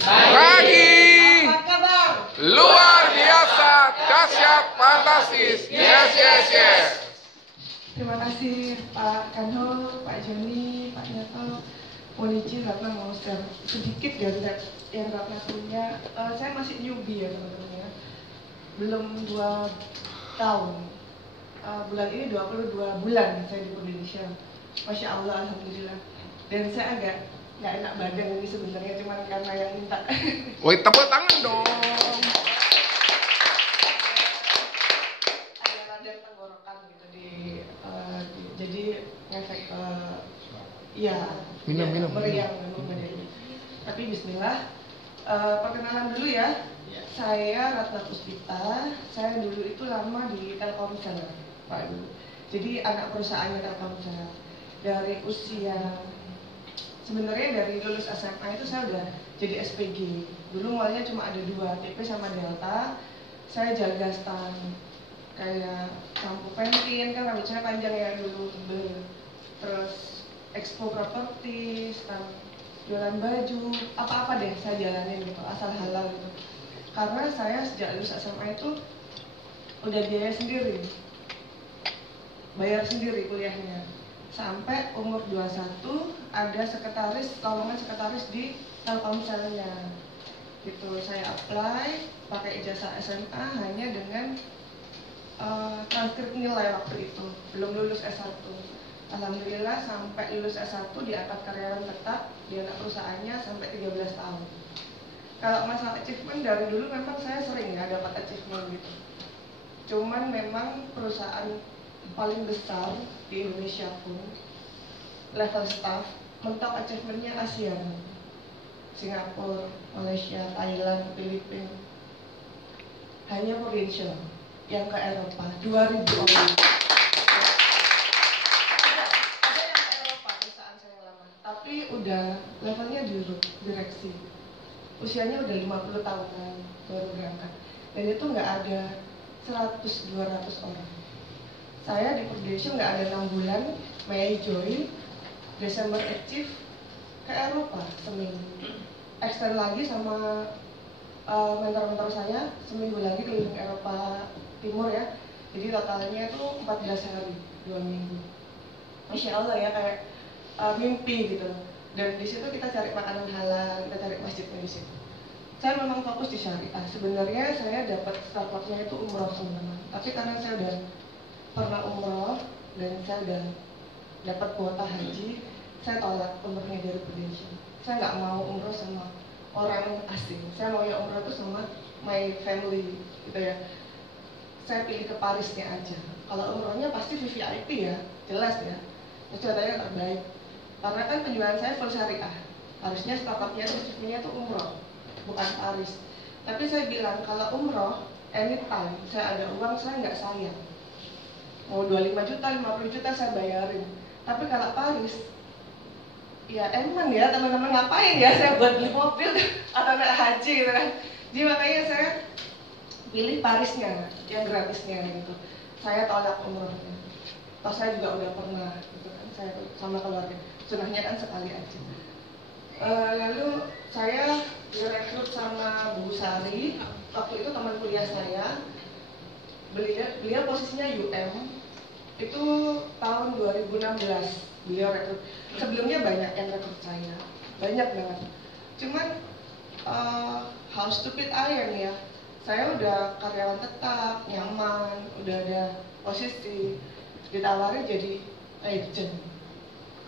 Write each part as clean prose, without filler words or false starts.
Pagi. Apa kabar? Luar biasa, dahsyat, fantastis. Yes, yes, yes. Terima kasih Pak Kanho, Pak Joni, Pak Nyato, Monici, Ratna mau share sedikit dari yang Ratna punya. Saya masih newbie ya teman-teman ya. Belum 2 tahun. Bulan ini 22 bulan saya di Indonesia. Masya Allah, Alhamdulillah. Dan saya agak nggak enak badan ini sebenarnya, cuma karena yang minta. Woi, tepuk tangan dong. Ada radang tenggorokan gitu jadi ngefek ke Minum. meriang memang badannya. Tapi Bismillah. Perkenalan dulu ya. Saya Ratna Puspita. Saya dulu itu lama di Telkomsel, Pak dulu. Jadi anak perusahaannya Telkomsel. Dari usia sebenarnya dari lulus SMA itu saya udah jadi SPG. Dulu mulanya cuma ada 2, TP sama Delta. Saya jaga stand kayak lampu pentin, kan rambutnya panjang ya dulu, terus expo properti, stand jualan baju, apa-apa deh saya jalanin gitu, asal halal gitu. Karena saya sejak lulus SMA itu udah biaya sendiri, bayar sendiri kuliahnya. Sampai umur 21 ada sekretaris, lowongan sekretaris di Telkomselnya gitu. Saya apply pakai ijazah SMA hanya dengan transkrip nilai waktu itu, belum lulus S1. Alhamdulillah sampai lulus S1 diangkat karyawan tetap di anak perusahaannya sampai 13 tahun. Kalau masalah achievement dari dulu memang saya sering ya dapat achievement gitu. Cuman memang perusahaan paling besar di Indonesia pun level staff mentok achievementnya ASEAN, Singapura, Malaysia, Thailand, Filipina. Hanya Prudential yang ke Eropa 2000 orang. Ada yang ke Eropa perusahaan saya yang lama, tapi udah levelnya direksi. Usianya udah 50 tahunan baru berangkat. Dan itu nggak ada 100-200 orang. Saya di Prudential nggak ada 6 bulan, Mei join, Desember achieve ke Eropa seminggu. Extend lagi sama mentor-mentor saya, seminggu lagi keliling Eropa Timur ya. Jadi totalnya itu 14 hari, 2 minggu. Masya Allah ya, kayak mimpi gitu. Dan di situ kita cari makanan halal, kita cari masjidnya di situ. Saya memang fokus di syariah. Sebenarnya saya dapat startupnya itu umroh teman-teman. Tapi karena saya udah pernah umroh dan saya udah dapat kuota haji, saya tolak umrohnya dari Prudential. Saya nggak mau umroh sama orang asing. Saya mau yang umroh itu sama my family gitu ya. Saya pilih ke Parisnya aja. Kalau umrohnya pasti VVIP ya, jelas ya. Ceritanya terbaik. Karena kan penjualan saya full syariah. Harusnya startupnya itu umroh, bukan Paris. Tapi saya bilang kalau umroh, anytime saya ada uang saya nggak sayang. Mau 25 juta, 50 juta saya bayarin. Tapi kalau Paris, ya emang ya teman-teman ngapain ya saya buat beli mobil atau naik haji gitu kan. Jadi makanya saya pilih Parisnya, yang gratisnya gitu. Saya tolak umrohnya. Toh saya juga udah pernah gitu kan, saya sama keluarga. Sunahnya kan sekali aja. Lalu saya direkrut sama Bu Sari. Waktu itu teman kuliah saya. Beliau posisinya UM. Itu tahun 2016 beliau rekrut. Sebelumnya banyak yang rekrut saya, banyak banget. Cuman how stupid I am ya. Saya udah karyawan tetap, nyaman, udah ada posisi, ditawarin jadi agent.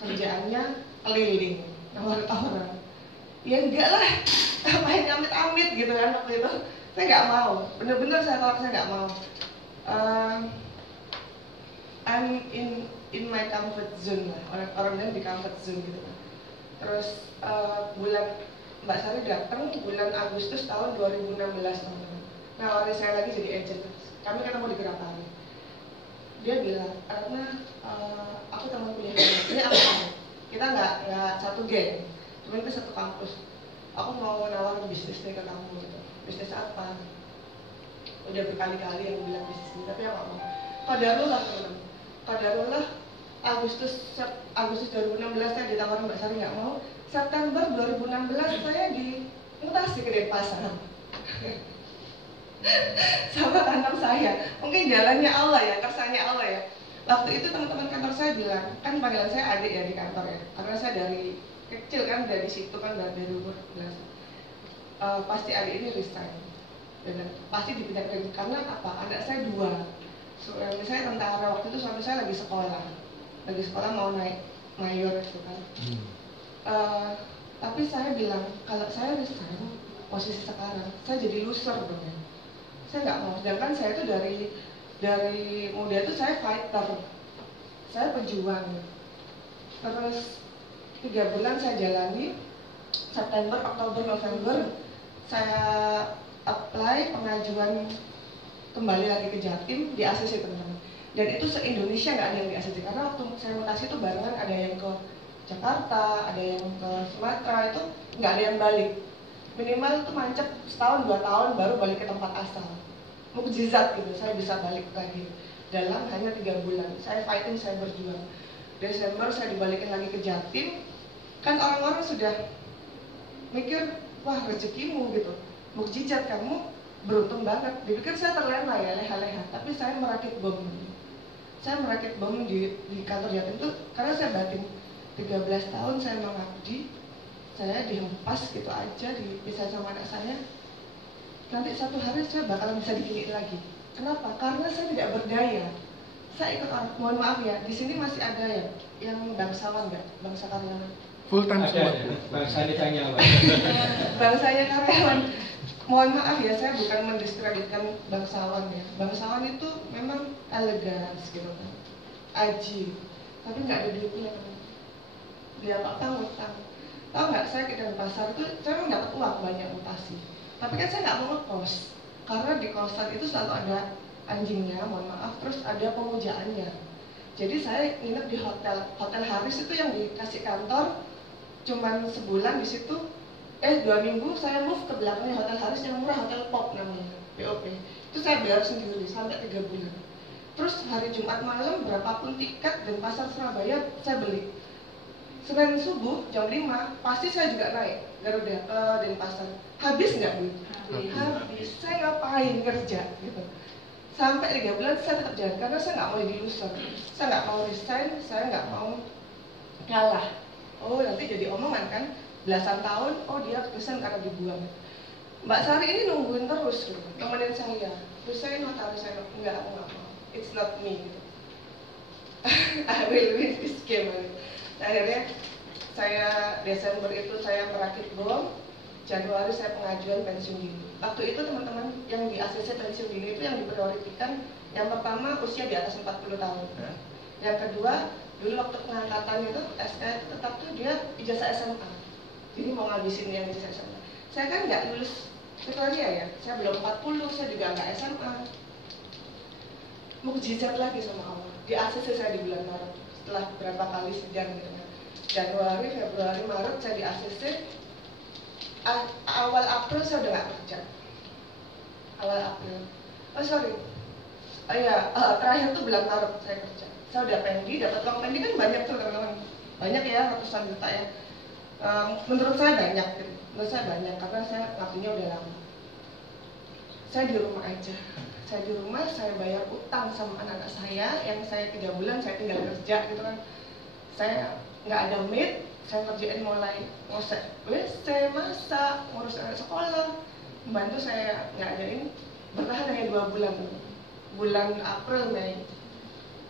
Kerjaannya keliling, nawar-tawaran. Ya enggak lah, main amit-amit gitu kan waktu itu. Saya nggak mau, bener-bener saya tolak, saya nggak mau. I'm in my comfort zone lah, orang bilang di comfort zone gitu kan. Terus bulan Mbak Sari datang bulan Agustus tahun 2016 teman-teman. Nawarin saya lagi jadi agent. Kami ketemu di Gerapari. Dia bilang, karena aku teman kuliah ini apa? Kita nggak satu geng, cuma kita satu kampus. Aku mau nawarin bisnis nih ke kamu gitu. Bisnis apa? Udah berkali-kali yang bilang bisnis ini, tapi aku nggak mau. Qadarullah teman-teman. Qadarullah Agustus 2016 saya ditawarin Mbak Sari nggak mau. September 2016 saya di ke Denpasar. Sama kantor saya, mungkin jalannya Allah ya, kersanya Allah ya. Waktu itu teman-teman kantor saya bilang, kan panggilan saya adik ya di kantor ya, karena saya dari kecil kan dari situ kan dari umur 11. Pasti adik ini resign, dan pasti dipindahkan karena apa? Anak saya 2. Suami saya tentara, waktu itu suami saya lagi sekolah mau naik mayor gitu kan. Tapi saya bilang kalau saya resign posisi sekarang, saya jadi loser dong ya. Saya nggak mau, sedangkan saya itu dari muda itu saya fighter, saya pejuang. Terus 3 bulan saya jalani, September, Oktober, November saya apply pengajuan kembali lagi ke Jatim di ACC teman-teman. Dan itu se-Indonesia nggak ada yang di ACC, karena waktu saya mutasi itu barengan ada yang ke Jakarta, ada yang ke Sumatera, itu nggak ada yang balik. Minimal itu mancep setahun 2 tahun baru balik ke tempat asal. Mukjizat gitu, saya bisa balik lagi dalam hanya 3 bulan. Saya fighting, saya berjuang. Desember saya dibalikin lagi ke Jatim. Kan orang-orang sudah mikir, wah rezekimu gitu, mukjizat kamu, beruntung banget. Dipikir saya terlena ya, leha-leha. Tapi saya merakit bom. Saya merakit bom di kantor Jatim itu karena saya batin 13 tahun saya mengabdi, saya dihempas gitu aja, dipisah sama anak saya. Nanti satu hari saya bakalan bisa diginiin lagi. Kenapa? Karena saya tidak berdaya. Saya ikut orang, mohon maaf ya, di sini masih ada ya yang bangsawan nggak? Bangsa karyawan. Full time semua. Bangsa ditanya apa? Bangsanya karyawan. Mohon maaf ya, saya bukan mendiskreditkan bangsawan ya. Bangsawan itu memang elegan gitu kan, aji, tapi nggak ada duitnya. Dia apa ngutang. Tahu nggak, saya ke Denpasar itu saya memang dapat uang banyak mutasi. Tapi kan saya nggak mau ngekos, karena di kosan itu selalu ada anjingnya, mohon maaf, terus ada pemujaannya. Jadi saya nginep di hotel Haris itu yang dikasih kantor, cuman sebulan di situ. 2 minggu saya move ke belakangnya hotel Haris yang murah, hotel Pop namanya, POP. Itu saya bayar sendiri sampai 3 bulan. Terus hari Jumat malam berapapun tiket Denpasar Surabaya saya beli. Senin subuh jam 5 pasti saya juga naik Garuda ke Denpasar. Habis nggak duit? Habis. Saya ngapain kerja gitu. Sampai 3 bulan saya tetap jalan karena saya nggak mau jadi loser. Saya nggak mau resign, saya nggak mau kalah. Oh nanti jadi omongan kan, belasan tahun, oh dia resign karena dibuang. Mbak Sari ini nungguin terus gitu, temenin saya. Resign atau resign? Enggak, aku nggak mau. It's not me gitu. I will win this game. Akhirnya saya Desember itu saya merakit bom, Januari saya pengajuan pensiun dini. Waktu itu teman-teman yang di ACC pensiun dini itu yang diprioritaskan, yang pertama usia di atas 40 tahun. Yang kedua, dulu waktu pengangkatan itu SK tetap tuh dia ijazah SMA. Jadi mau ngabisin yang ijazah SMA. Saya kan nggak lulus Victoria ya, saya belum 40, saya juga nggak SMA. Mukjizat lagi sama Allah. Di ACC saya di bulan Maret, setelah berapa kali sidang gitu kan. Januari, Februari, Maret saya di ACC. Awal April saya udah nggak kerja. Awal April. Terakhir tuh bulan Maret saya kerja. Saya udah pendi, dapat uang pendi kan banyak tuh teman-teman. Banyak ya, ratusan juta ya. Menurut saya banyak gitu. Menurut saya banyak karena saya waktunya udah lama. Saya di rumah aja. Saya di rumah, saya bayar utang sama anak-anak saya yang saya 3 bulan saya tinggal kerja gitu kan. Saya nggak ada maid, saya kerjain mulai ngosek WC, masak, ngurus anak sekolah, membantu saya ngadain, bertahan hanya 2 bulan, bulan April, Mei.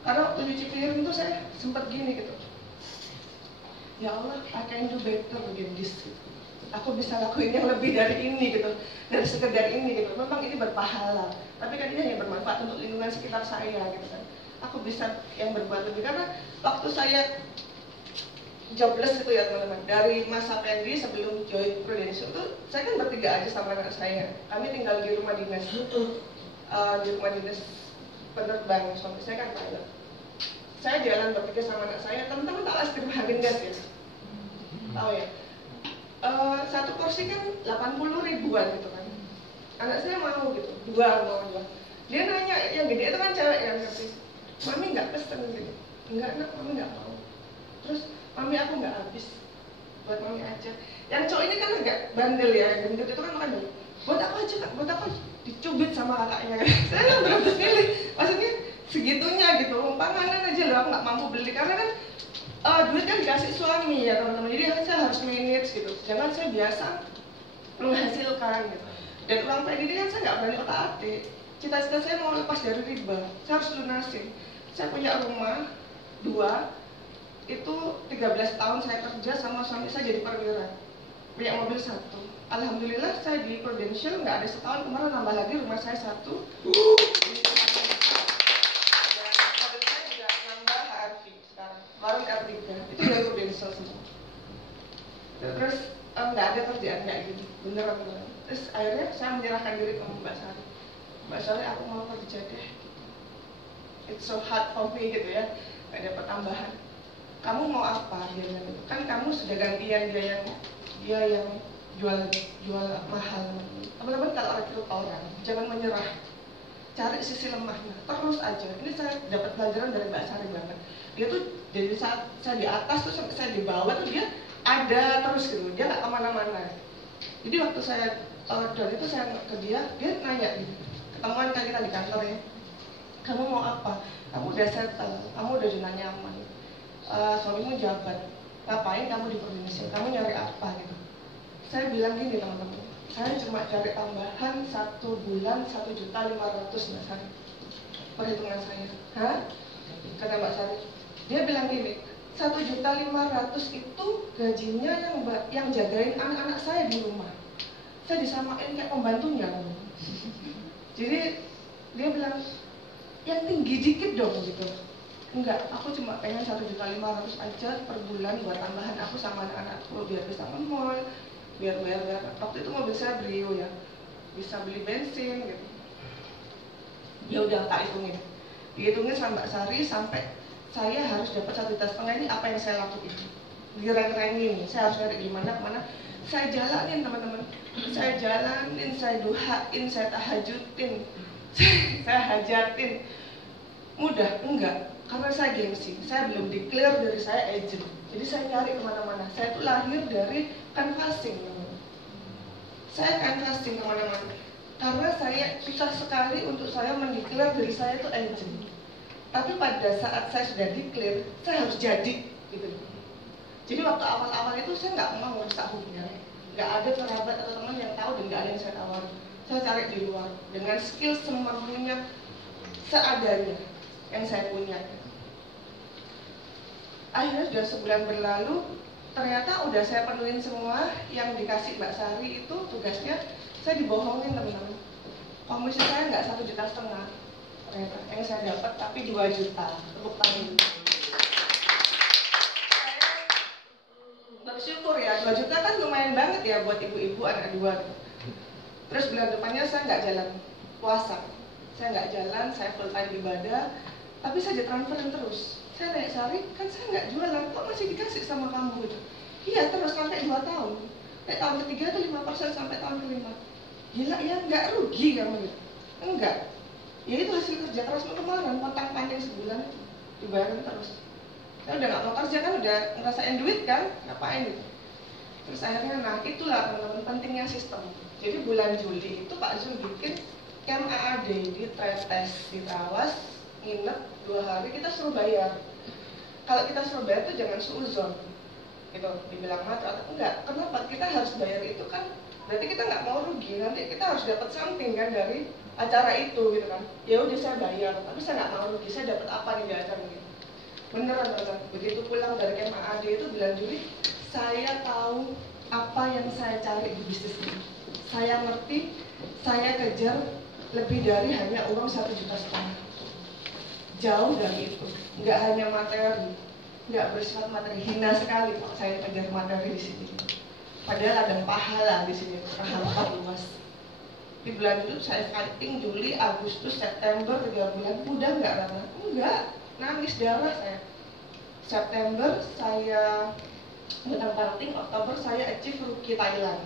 Karena waktu nyuci piring tuh saya sempat gini gitu, ya Allah, I can do better than this gitu. Aku bisa lakuin yang lebih dari ini gitu, dari sekedar ini gitu. Memang ini berpahala, tapi kan ini hanya bermanfaat untuk lingkungan sekitar saya gitu kan. Aku bisa yang berbuat lebih, karena waktu saya jobless itu ya teman-teman, dari masa pendi sebelum join Prudential itu saya kan bertiga aja sama anak saya. Kami tinggal di rumah dinas, di rumah dinas penerbang, suami saya kan pilot. Saya jalan bertiga sama anak saya. Teman-teman tahu es krim Haagen-Dazs ya? Tahu ya? Satu porsi kan 80 ribuan gitu kan. Anak saya mau gitu, dua. Dia nanya, yang gede itu kan cewek yang ngerti, mami nggak pesen gitu. Enggak nak, mami nggak mau. Terus mami aku nggak habis. buat mami aja. Yang cowok ini kan agak bandel ya, gendut itu kan makan dulu. Buat apa aja kak, buat apa? Dicubit sama kakaknya. Saya nggak berani milih, maksudnya segitunya gitu. Panganan aja loh, aku nggak mampu beli karena kan duit kan dikasih suami ya teman-teman. Jadi saya harus manage gitu. Jangan saya biasa menghasilkan gitu. Dan uang pendidikan saya nggak berani otak-atik. Cita-cita saya mau lepas dari riba, saya harus lunasin. Saya punya rumah 2, itu 13 tahun saya kerja sama suami saya jadi perwira. Punya mobil 1. Alhamdulillah saya di Prudential nggak ada setahun, kemarin nambah lagi rumah saya 1. Dan mobil saya juga nambah HRV sekarang, kemarin R3, itu dari Prudential semua. Terus nggak ada kerjaan kayak gitu, beneran. Terus akhirnya saya menyerahkan diri ke Mbak Sari. Mbak Sari, aku mau kerja deh. It's so hard for me gitu ya, nggak dapat tambahan. Kamu mau apa? Dia bilang gitu. Kan kamu sudah gantian dia yang jual mahal. Teman-teman kalau rekrut orang, jangan menyerah. Cari sisi lemahnya, terus aja. Ini saya dapat pelajaran dari Mbak Sari banget. Dia tuh dari saat saya di atas tuh sampai saya di bawah tuh dia ada terus gitu. Dia nggak kemana-mana. Jadi waktu saya dan itu saya ke dia nanya gitu. Ketemuan kali kita di kantor ya. Kamu mau apa? Kamu udah settle, kamu udah zona nyaman. Suamimu jabat, ngapain kamu di Indonesia? Kamu nyari apa gitu? Saya bilang gini teman-teman, saya cuma cari tambahan 1 bulan 1.500.000 Mbak Sari. Perhitungan saya, hah? Kata Mbak Sari, dia bilang gini, 1.500.000 itu gajinya yang jagain anak-anak saya di rumah. Saya disamain kayak pembantunya. Jadi dia bilang, yang tinggi dikit dong gitu. Enggak, aku cuma pengen 1.500.000 aja per bulan buat tambahan aku sama anak-anakku biar bisa ke mall, biar bayar. Waktu itu mobil saya Brio ya, bisa beli bensin gitu. Ya udah tak hitungin, dihitungin sama Mbak Sari sampai saya harus dapat 1,5 juta ini apa yang saya lakuin? Direng-rengin, saya harus nyari gimana kemana. Saya jalanin teman-teman, saya jalanin, saya duhain, saya tahajudin, saya hajatin. Mudah? Enggak, karena saya gengsi, saya belum declare dari saya agent. Jadi saya nyari kemana-mana. Saya itu lahir dari canvassing. Saya canvassing kemana-mana karena saya susah sekali untuk saya mendeklar dari saya itu agent. Tapi pada saat saya sudah declare, saya harus jadi gitu. Jadi waktu awal-awal itu saya nggak mau merusak hubungan. Nggak ada kerabat atau teman yang tahu dan nggak ada yang saya tawar. Saya cari di luar dengan skill semuanya seadanya yang saya punya. Akhirnya sudah sebulan berlalu, ternyata udah saya penuhin semua yang dikasih Mbak Sari itu tugasnya. Saya dibohongin teman-teman. Komisi saya nggak 1,5 juta ternyata, yang saya dapat tapi 2 juta. Tepuk tangan. Saya bersyukur ya, 2 juta kan lumayan banget ya buat ibu-ibu anak 2. Terus bulan depannya saya nggak jalan puasa, saya nggak jalan, saya full time ibadah. Tapi saya ditransferin terus. Saya naik Sari, kan saya nggak jualan, kok masih dikasih sama kamu gitu? Iya terus sampai 2 tahun. Kayak tahun ketiga itu 5% sampai tahun kelima. Gila ya, nggak rugi kamu gitu? Enggak. Ya itu hasil kerja keras kemarin, potong panjang sebulan itu dibayarin terus. Saya udah nggak mau kerja kan, udah ngerasain duit kan, ngapain gitu? Terus akhirnya, nah itulah teman-teman pentingnya sistem. Jadi bulan Juli itu Pak Zul bikin camp AAD di trade test di Trawas, nginep 2 hari, kita suruh bayar. Kalau kita suruh bayar itu jangan suuzon gitu, dibilang mati atau enggak. Kenapa? Kita harus bayar itu kan berarti kita nggak mau rugi, nanti kita harus dapat something kan dari acara itu gitu kan. Ya udah saya bayar, tapi saya nggak mau rugi, saya dapat apa nih di acara ini. Beneran teman, begitu pulang dari camp AAD itu bulan Juli, saya tahu apa yang saya cari di bisnis ini. Saya ngerti, saya kejar lebih dari hanya uang 1,5 juta. Jauh dari itu, nggak hanya materi, nggak bersifat materi, hina sekali kalau saya kejar materi di sini. Padahal ada pahala di sini, pahala luas. Di bulan itu saya fighting Juli, Agustus, September 3 bulan, udah nggak lama, enggak, nangis darah saya. September saya menang parting, Oktober saya achieve rookie Thailand.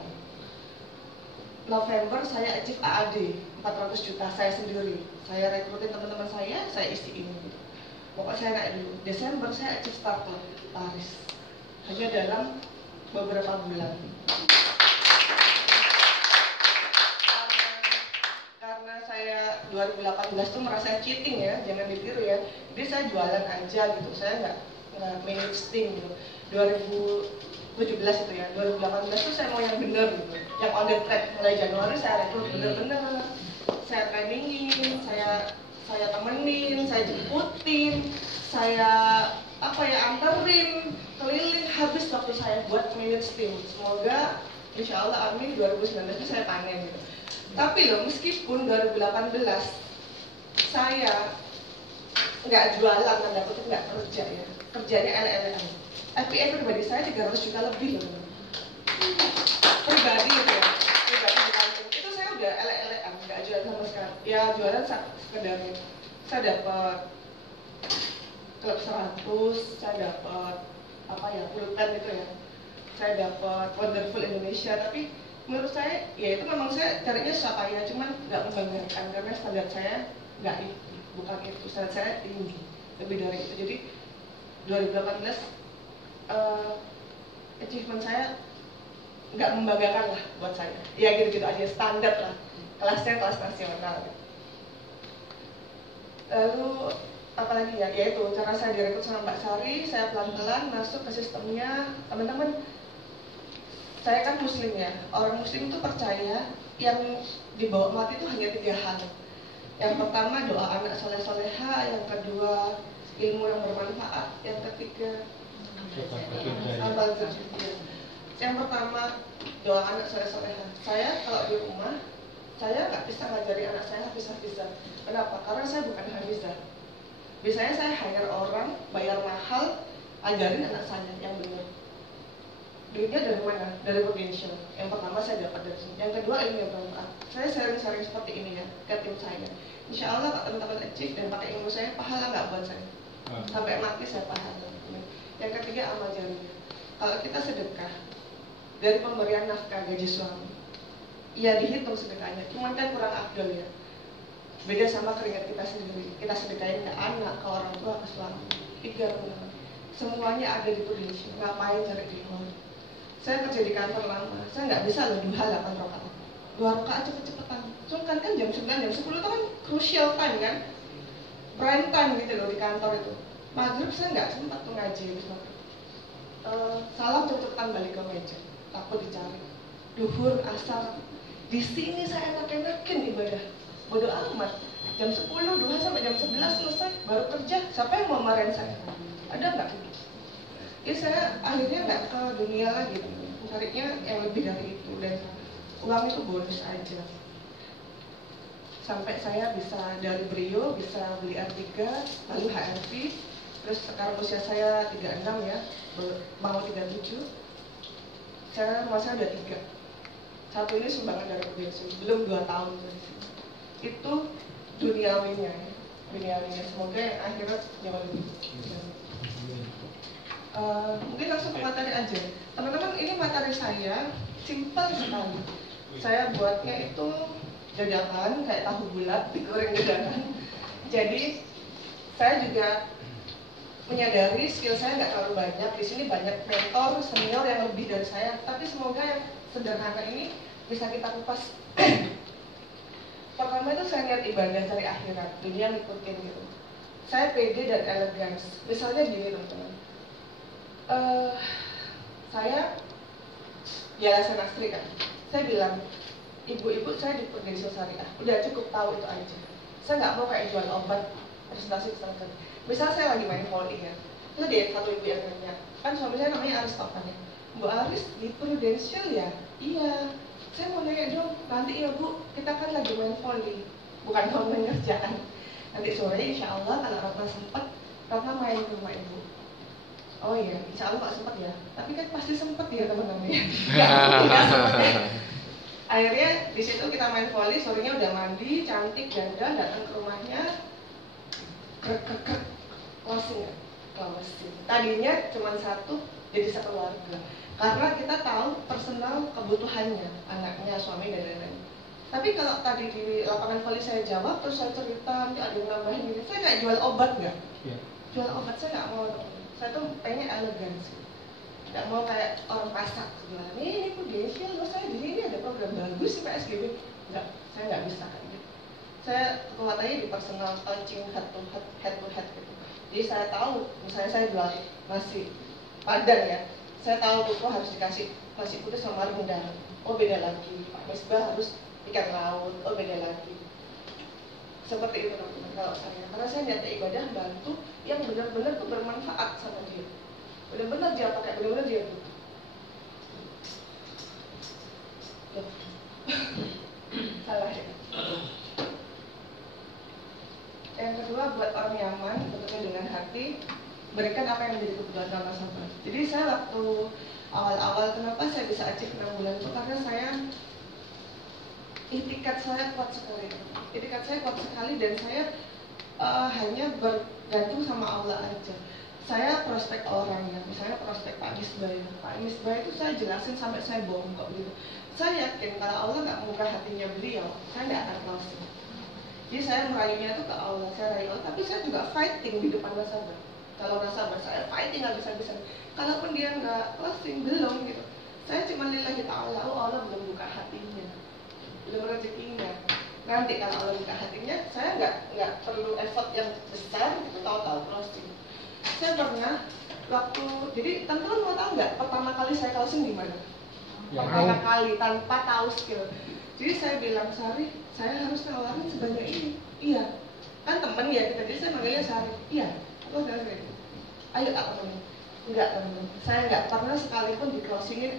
November saya achieve AAD 400 juta saya sendiri. Saya rekrutin teman-teman saya isiin gitu. Pokoknya saya naik dulu. Desember saya achieve startup Paris. Hanya dalam beberapa bulan. Karena saya 2018 tuh merasa cheating ya, jangan ditiru ya. Jadi saya jualan aja gitu, saya nggak main listing gitu. 2017 itu ya, 2018 tuh saya mau yang bener gitu, yang on the track. Mulai Januari saya rekrut bener-bener, saya trainingin, saya temenin, saya jemputin, saya anterin keliling, habis waktu saya buat manage tim. Semoga insya Allah amin 2019 itu saya panen gitu. Tapi loh, meskipun 2018 saya nggak jualan, tanda kutip nggak kerja ya, kerjanya ele-elean. FPA pribadi saya 300 juta lebih loh, pribadi gitu ya, pribadi di kampung. Itu saya udah ele-elean, nggak jualan sama sekali. Ya jualan sekedar saya dapat klub 100, saya dapat pulpen itu ya, saya dapat Wonderful Indonesia. Tapi menurut saya ya itu memang saya carinya supaya cuman nggak membanggakan, karena standar saya nggak itu, bukan itu, standar saya tinggi, lebih dari itu. Jadi 2018 achievement saya nggak membanggakan lah buat saya, ya gitu-gitu aja, standar lah, kelasnya kelas nasional gitu. Lalu apalagi ya, yaitu cara saya direkrut sama Mbak Sari, saya pelan-pelan masuk ke sistemnya. Teman-teman, saya kan muslim ya, orang muslim itu percaya yang dibawa mati itu hanya 3 hal. Yang pertama doa anak soleh-soleha, yang kedua ilmu yang bermanfaat, yang ketiga amal jariah. Yang pertama doa anak soleh-soleha. Saya kalau di rumah, saya nggak bisa ngajari anak saya hafizah. Kenapa? Karena saya bukan hafizah. Biasanya saya hire orang, bayar mahal, ajarin anak saya yang benar. Duitnya dari mana? Dari Prudential. Yang pertama saya dapat dari sini. Yang kedua ilmu yang bermanfaat. Saya sharing-sharing seperti ini ya ke tim saya. Insya Allah Pak teman-teman achieve dan pakai ilmu saya, pahala nggak buat saya. Sampai mati saya pahala. Yang ketiga amal jariah. Kalau kita sedekah dari pemberian nafkah gaji suami, ya dihitung sedekahnya. Cuman kan kurang afdol ya. Beda sama keringat kita sendiri. Kita sedekahin ke anak, ke orang tua, ke suami. 3 teman-teman. Semuanya ada di Prudential. Ngapain cari di luar? Saya kerja di kantor lama, saya nggak bisa loh duha 8 rakaat. 2 rakaat cepet-cepetan. Cuma kan jam 9, jam 10 itu kan crucial time kan, prime time gitu loh di kantor itu. Maghrib saya nggak sempat tuh ngaji habis maghrib. Salam cepet-cepetan balik ke meja, takut dicari. Duhur, asar, di sini saya enak-enakin ibadah. Bodoh amat. Jam 10 duha sampai jam 11 selesai, baru kerja. Siapa yang mau marahin saya? Ada nggak? Jadi saya akhirnya nggak ke dunia lagi, carinya yang lebih dari itu, dan uang itu bonus aja. Sampai saya bisa dari Brio bisa beli R3, lalu HRV, terus sekarang usia saya 36 ya, mau 37. Rumah saya ada 3. Satu ini sumbangan dari Prudential, belum 2 tahun dari sini. Itu duniawinya ya, duniawinya. Semoga yang akhirat jauh lebih. Mungkin langsung ke materi aja. Teman-teman, ini materi saya simpel sekali. Saya buatnya itu dadakan, kayak tahu bulat, digoreng dadakan. Jadi saya juga menyadari skill saya nggak terlalu banyak. Di sini banyak mentor senior yang lebih dari saya, tapi semoga yang sederhana ini bisa kita kupas. Pertama itu saya niat ibadah cari akhirat, dunia ngikutin gitu. Saya pede dan elegan. Misalnya gini teman-teman. Saya Yayasan Asri kan, saya bilang, ibu-ibu saya di Prudential Syariah, udah cukup tahu itu aja. Saya nggak mau kayak jual obat, presentasi pesantren. Misal saya lagi main volley ya, itu dia satu ibu yang nanya, kan suami saya namanya Aris Topan ya, Bu Aris di Prudential ya? Iya. Saya mau nanya dong, nanti ya Bu, kita kan lagi main volley, bukan ngomongin kerjaan. Nanti sore insya Allah kalau Ratna sempat, Ratna main ke rumah ibu. Oh iya, insya Allah Pak sempat ya. Tapi kan pasti sempat ya teman-teman ya. Akhirnya di situ kita main volley, sorenya udah mandi, cantik, dandan, datang ke rumahnya, krek, closing. Tadinya cuma 1, jadi sekeluarga. Karena kita tahu personal kebutuhannya, anaknya, suami, dan lain-lain. Tapi kalau tadi di lapangan volley saya jawab, terus saya cerita, nanti ada yang nambahin gini, saya kayak jual obat nggak? Yeah. Jual obat saya nggak mau. Saya tuh pengen elegan sih. nggak mau kayak orang pasak sebelah ini prudensial loh, saya di sini ada program bagus sih PSBB. Enggak, saya nggak bisa kayak gitu. Saya kekuatannya di personal touching head to head gitu. Jadi saya tahu, misalnya saya bilang nasi padang ya, saya tahu kok harus dikasih nasi putih sama rendang. Oh beda lagi, Pak Misbah harus ikan laut. Oh beda lagi. Seperti itu teman-teman kalau saya. Karena saya niatnya ibadah bantu yang benar-benar tuh bermanfaat sama dia. Benar-benar dia pakai, benar-benar dia butuh. Salah ya. Yang kedua, buat orang nyaman, bentuknya dengan hati, berikan apa yang menjadi kebutuhan nasabah. Jadi saya waktu awal-awal kenapa saya bisa achieve 6 bulan itu karena saya itikat saya kuat sekali. Itikat saya kuat sekali dan saya hanya bergantung sama Allah aja. Saya prospek orang ya, misalnya prospek Pak Misbah ya. Pak Misbah itu saya jelasin sampai saya bongkok gitu. Saya yakin kalau Allah nggak membuka hatinya beliau, saya nggak akan closing. Jadi saya merayunya itu ke Allah, saya rayu Allah, tapi saya juga fighting di depan nasabah. Kalau nasabah saya fighting habis-habisan. Kalaupun dia nggak closing, belum gitu. Saya cuma lillahi ta'ala, oh Allah belum buka hatinya, belum rezekinya. Nanti kalau Allah buka hatinya, saya nggak perlu effort yang besar, gitu, tahu-tahu closing. Saya pernah waktu, jadi teman-teman mau tahu nggak pertama kali saya closing di mana? Ya, pertama kali tanpa tahu skill. Jadi saya bilang, Sari, saya harus nawarin sebanyak ini. Iya, kan temen ya kita. Jadi saya manggilnya Sari. Iya, aku udah Sari. Ayo tak temenin. Enggak temen. Saya nggak pernah sekalipun di closingin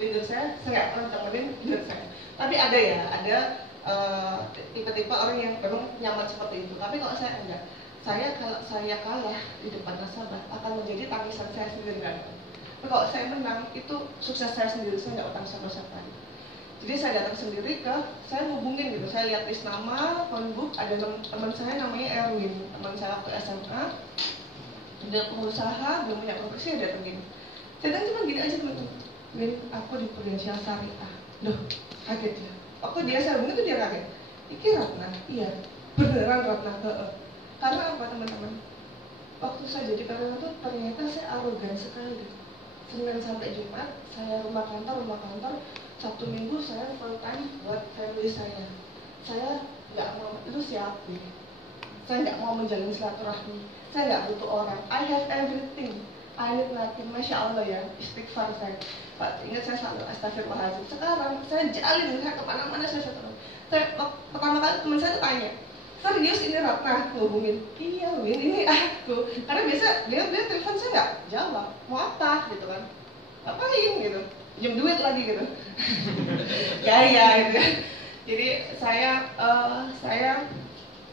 leader saya nggak pernah temenin leader saya. Tapi ada ya, ada tipe-tipe orang yang memang nyaman seperti itu. Tapi kalau saya enggak, kalau saya kalah di depan nasabah akan menjadi tangisan saya sendiri kan. Tapi kalau saya menang itu sukses saya sendiri, saya nggak utang siapa-siapa. Jadi saya datang sendiri saya hubungin gitu, saya lihat list nama, phone book, ada teman saya namanya Erwin, teman saya waktu SMA, udah pengusaha, belum punya profesi, saya datang gini. Saya cuma gini aja teman-teman, Win, aku di Prudensial Syariah. Loh, kaget ya. Waktu dia saya hubungin itu dia kaget. Iki Ratna, iya, beneran Ratna. Karena apa teman-teman? Waktu saya jadi karyawan itu ternyata saya arogan sekali. Senin sampai Jumat, saya rumah kantor, Sabtu Minggu saya full time buat family saya. Saya nggak mau, itu siapa? Saya nggak mau menjalin silaturahmi. Saya nggak butuh orang. I have everything. I need nothing. Masya Allah ya, istighfar saya. Pak, ingat saya selalu astagfirullahaladzim. Sekarang saya jalin, saya kemana-mana saya selalu. Pertama kali teman saya tanya, serius ini Ratna ngehubungin? Iya Win, ini aku. Karena biasa dia telepon saya nggak jawab. Mau apa gitu kan? Ngapain gitu? Pinjam duit lagi gitu. Gaya gitu kan. Jadi saya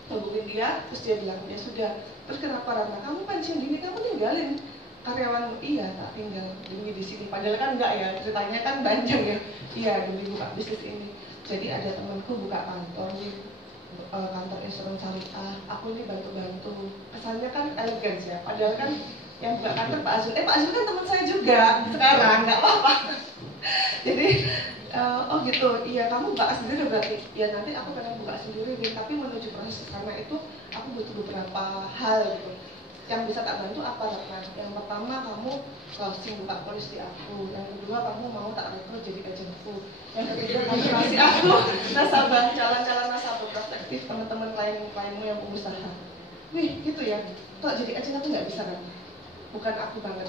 hubungin dia, terus dia bilang, ya sudah. Terus kenapa Ratna? Kamu pensiun dini, kamu tinggalin karyawanmu. Iya, tak tinggal demi di sini. Padahal kan enggak ya, ceritanya kan panjang ya. Iya, demi buka bisnis ini. Jadi ada temanku buka kantor nih, kantor instrumen syariah. Aku ini bantu-bantu. Kesannya kan elegan ya. Padahal kan yang buka kantor Pak Azul. Pak Azul kan teman saya juga sekarang, nggak apa-apa. Jadi oh gitu, iya kamu buka sendiri berarti. Ya nanti aku pengen buka sendiri, tapi menuju proses karena itu aku butuh beberapa hal gitu. Yang bisa tak bantu apa Ratna? Yang pertama kamu closing buka polis di aku. Yang kedua kamu mau tak rekrut jadi agentku. Yang ketiga kamu kasih aku nasabah, calon-calon nasabah prospektif teman-teman klien-klienmu yang pengusaha. Wih gitu ya. Kok jadi agent aku nggak bisa kan? Bukan aku banget.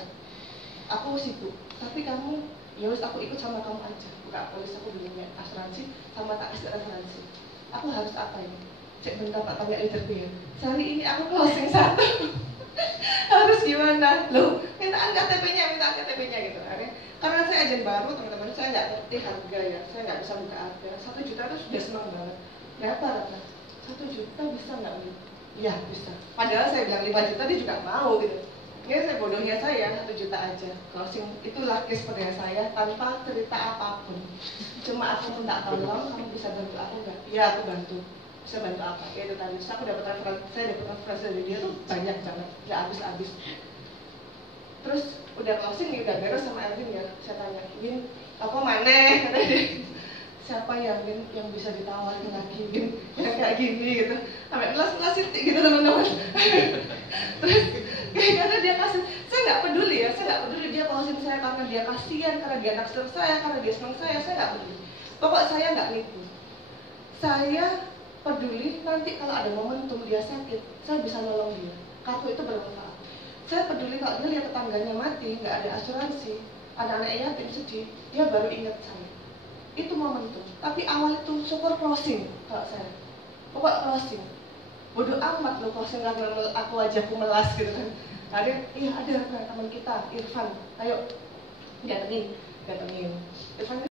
Aku sibuk. Tapi kamu ya wis aku ikut sama kamu aja. Buka polis aku belinya asuransi sama tak kasih referensi. Aku harus apa ini? Cek bentar tak tanya leader ya. Sehari ini aku closing 1. Harus gimana? Loh, mintaan KTP-nya gitu. Karena saya agen baru, teman-teman, saya nggak ngerti harga ya. Saya nggak bisa buka harga. 1 juta itu sudah senang banget. Berapa Ratna? 1 juta bisa nggak gitu? Iya bisa. Padahal saya bilang 5 juta dia juga mau gitu. Ini saya bodohnya saya 1 juta aja. Closing itulah case pegawai saya tanpa cerita apapun. Cuma aku minta tolong, kamu bisa bantu aku nggak? Iya aku bantu. Bisa bantu apa? Ya itu tadi. Terus aku saya dapat referensi dari dia tuh banyak banget, nggak habis-habis. Terus udah closing nih, udah beres sama Erwin ya. Saya tanya, Win, apa mana? Kata dia. Siapa ya Win yang bisa ditawarin lagi Win yang kayak gini gitu. Sampai kelas gitu teman-teman. Terus karena dia kasih, saya nggak peduli ya, saya nggak peduli dia closing saya karena dia kasihan, karena dia naksir saya, karena dia senang saya nggak peduli. Pokok saya nggak nipu. Saya peduli nanti kalau ada momentum dia sakit, saya bisa nolong dia. Kartu itu bermanfaat. Saya peduli kalau dia lihat tetangganya mati, nggak ada asuransi, anak-anak yatim sedih, dia baru ingat saya. Itu momentum. Tapi awal itu syukur closing kalau saya. Pokok closing. Bodoh amat lo closing karena aku wajahku melas gitu kan. Iya ada teman kita Irfan, ayo datengin. Irfan